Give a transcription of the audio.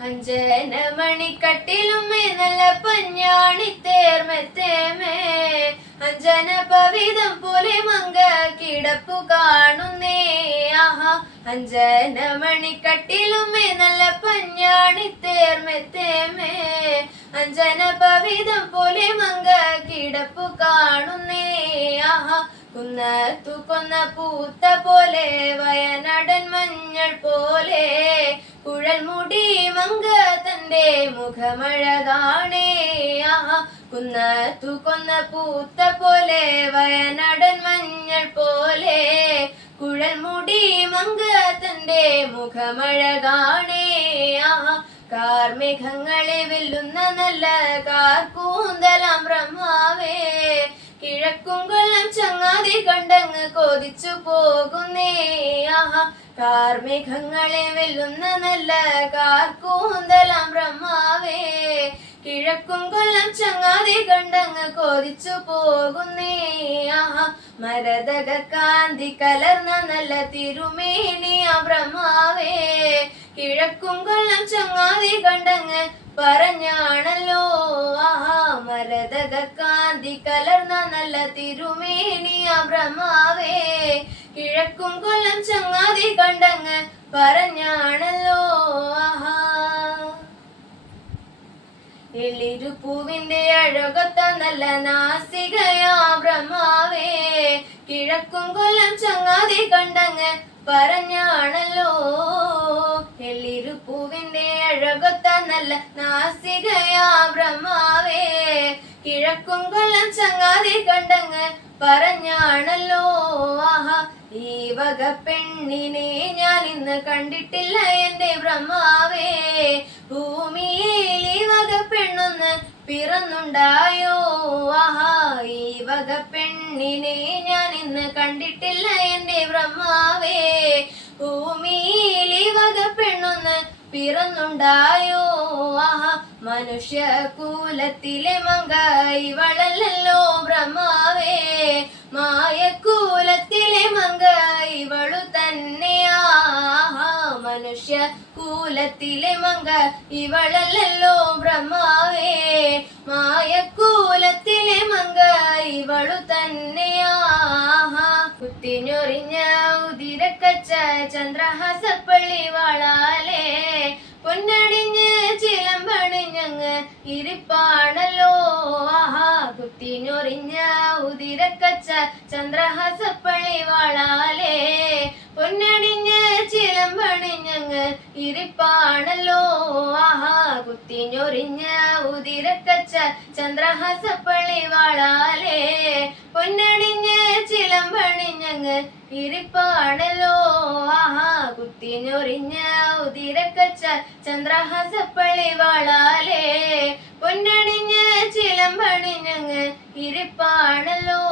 അഞ്ജന മണിക്കട്ടിലുമേ നല്ല പഞ്ഞാണി തേർമെത്തേമേ അഞ്ജന പവിതം പോലെ മങ്ക കിടപ്പു കാണുന്നേ ആഹാ അഞ്ജന മണിക്കട്ടിലുമേ നല്ല പഞ്ഞാണി തേർമെത്തേമേ അഞ്ജന പവിതം പോലെ മങ്ക കിടപ്പു കാണുന്നേ ആഹാ കുന്നത്തു കൊന്ന പൂത്ത പോലെ വയനാടൻ മഞ്ഞൾ പോലെ കുഴൽ മുടി മങ്ക തന്റെ മുഖമഴകാണേ ആഹാ കുന്നത്തു കൊന്ന പൂത്ത പോലെ വയനാടൻ മഞ്ഞൾ പോലെ കുഴൽ മുടി മങ്ക തന്റെ മുഖമഴകാണേ ആഹാ കാർമേഘങ്ങളെ വെല്ലുന്ന നല്ല കാർക്കൂന്തലാം ബ്രഹ്മാവേ കിഴക്കും കൊല്ലം ചങ്ങാതി കണ്ടങ്ങ് കൊതിച്ചു പോകുന്നേ ആഹാ കാർമേഘങ്ങളെ വെല്ലുന്ന നല്ല കാർക്കൂന്തലാം ബ്രഹ്മാവേ കിഴക്കും കൊല്ലം ചങ്ങാതി കണ്ടങ്ങ് കൊതിച്ചു പോകുന്നേ ആഹാ മരതക കാന്തി കലർന്ന നല്ല തിരുമേനിയ ബ്രഹ്മാവേ കിഴക്കും കൊല്ലം ചങ്ങാതി കണ്ടങ്ങ് പറഞ്ഞാണല്ലോ ആഹാ മരതക കാന്തി കലർന്ന നല്ല തിരുമേനിയ ബ്രഹ്മാവേ കിഴക്കും കൊല്ലം ചങ്ങാതി കണ്ടങ്ങ് പറഞ്ഞാണല്ലോ ആഹാ എളിരുപൂവിന്റെ അഴകൊത്ത നല്ല നാസികയാ ബ്രഹ്മാവേ കിഴക്കും കൊല്ലം ചങ്ങാതി കണ്ടങ്ങ് പറഞ്ഞാണല്ലോ എള്ളിരുപൂവിന്റെ അഴകൊത്ത നല്ല നാസികയാ ബ്രഹ്മാവേ കിഴക്കും കൊല്ലം ചങ്ങാതി കണ്ടങ്ങ് പറഞ്ഞാണല്ലോ ആഹാ ഈ വക പെണ്ണിനെ ഞാൻ ഇന്ന് കണ്ടിട്ടില്ല എന്റെ ബ്രഹ്മാവേ ഭൂമിയിൽ ഈ വക പെണ്ണൊന്ന് പിറന്നുണ്ടായോ ആഹാ ഈ വക പെണ്ണിനെ ഞാൻ ഇന്ന് കണ്ടിട്ടില്ല എന്റെ ബ്രഹ്മാവേ ഭൂമിയിൽ ഈ വക പെണ്ണൊന്ന് പിറന്നുണ്ടായോ ആഹാ മനുഷ്യ കൂലത്തിലെ മങ്ക ഇവളല്ലോ ബ്രഹ്മാവേ മായക്കൂലത്തിലെ മങ്ക ഇവളു തന്നെയാ മനുഷ്യ കൂലത്തിലെ മങ്ക ഇവളല്ലോ ബ്രഹ്മാവേ മായക്കൂലത്തിലെ മങ്ക ഇവളു തന്നെയാ കുത്തിഞ്ഞൊറിഞ്ഞ ഉതിരക്കച്ച ചന്ദ്രഹാസപ്പള്ളി വാളാലേ പൊന്നടിഞ്ഞ് ചിലമ്പണിഞ്ഞങ്ങ് ഇരിപ്പാണല്ലോ ആഹാ കുത്തിഞ്ഞൊറിഞ്ഞ ഉതിരക്കച്ച ചന്ദ്രഹാസപ്പള്ളി വാളാലേ പൊന്നടിഞ്ഞ് ചിലമ്പണിഞ്ഞങ്ങ് ഇരിപ്പാണല്ലോ ആഹാ കുത്തിഞ്ഞൊറിഞ്ഞ ഉതിരക്കച്ച ചന്ദ്രഹാസപ്പള്ളി വാളാലേ പൊന്നടിഞ്ഞ് ചിലമ്പണിഞ്ഞങ്ങ് ഇരിപ്പാണല്ലോ ആഹാ കുത്തിഞ്ഞൊറിഞ്ഞ ഉതിരക്കച്ച ചന്ദ്രഹാസപ്പള്ളി വാളാലേ പൊന്നണിഞ്ഞ് ചിലമ്പണിഞ്ഞങ്ങ് ഇരിപ്പാണല്ലോ